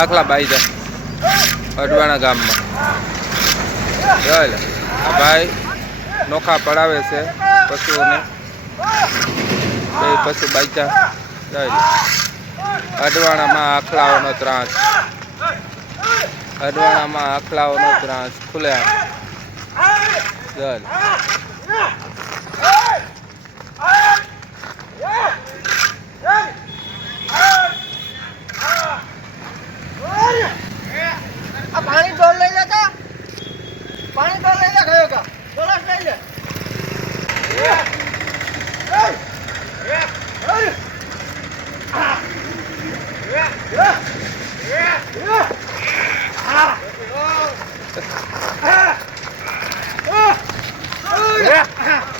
આખલા બાઈ જાય અડવાણા ગામમાં. જોઈ લે. આ ભાઈ નોખા પડાવે છે પશુઓને. બે પશુ બાઈચા. જોઈ લે. અડવાણામાં આખલાઓનો ત્રાસ. અડવાણામાં આખલાઓનો ત્રાસ. ખુલે આમ જોઈ લે. પાણી તો લઈ લે ગયો કા બોલાસ લઈ લે Yeah.